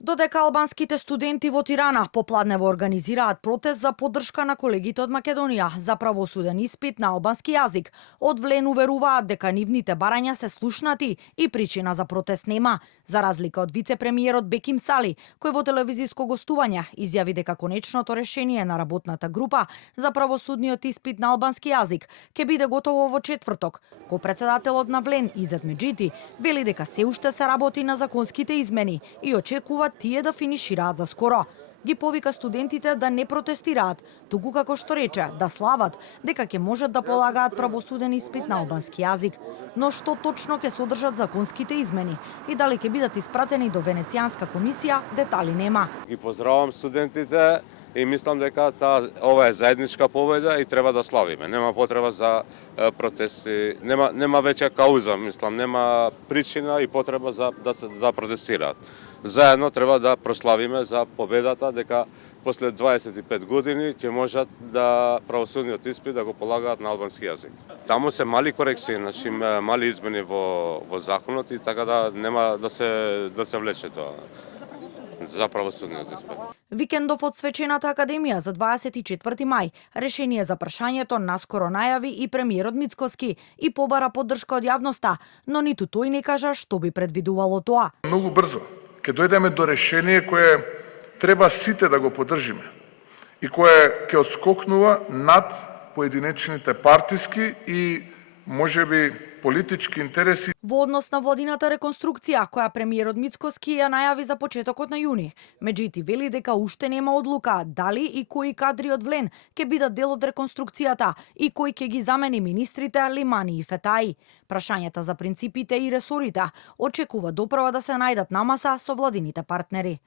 Додека албанските студенти во Тирана попладнево организираат протест за поддршка на колегите од Македонија за правосуден испит на албански јазик, од Влен уверуваат дека нивните барања се слушнати и причина за протест нема, за разлика од вице-премиерот Беким Сали, кој во телевизиско гостување изјави дека конечното решение на работната група за правосудниот испит на албански јазик ќе биде готово во четврток. Ко-претседателот на Влен Изет Меджити вели дека се уште се работи на законските измени и очекува тие да финишираат за скоро. Ги повика студентите да не протестираат, туку како што рече, да слават дека ќе можат да полагаат правосуден испит на албански јазик. Но што точно ќе содржат законските измени и дали ќе бидат испратени до Венецијанска комисија, детали нема. Ги поздравам студентите и мислам дека ова е заедничка победа и треба да славиме. Нема потреба за протести, нема веќе кауза, мислам, нема причина и потреба да протестираат. Заедно треба да прославиме за победата дека после 25 години ќе можат да правосудниот испит да го полагаат на албански јазик. Таму се мали корекции, значи мали измени во законот и така да нема да се влече тоа за правосудниот испит. Викендов од Свечената академија за 24 мај, решение за прашањето наскоро најави и премиерот Мицкоски и побара поддршка од јавноста, но ниту тој не кажа што би предвидувало тоа. Многу брзо ќе дојдеме до решение кое треба сите да го поддржиме и кое ќе отскокнува над поединечните партиски и можеби политички интереси. Во однос на владината реконструкција, која премиерот Мицкоски ја најави за почетокот на јуни, Меджити вели дека уште нема одлука дали и кои кадри од Влен ќе бидат дел од реконструкцијата и кој ќе ги замени министрите Лимани и Фетаи. Прашањата за принципите и ресорите очекува доправа да се најдат на маса со владините партнери.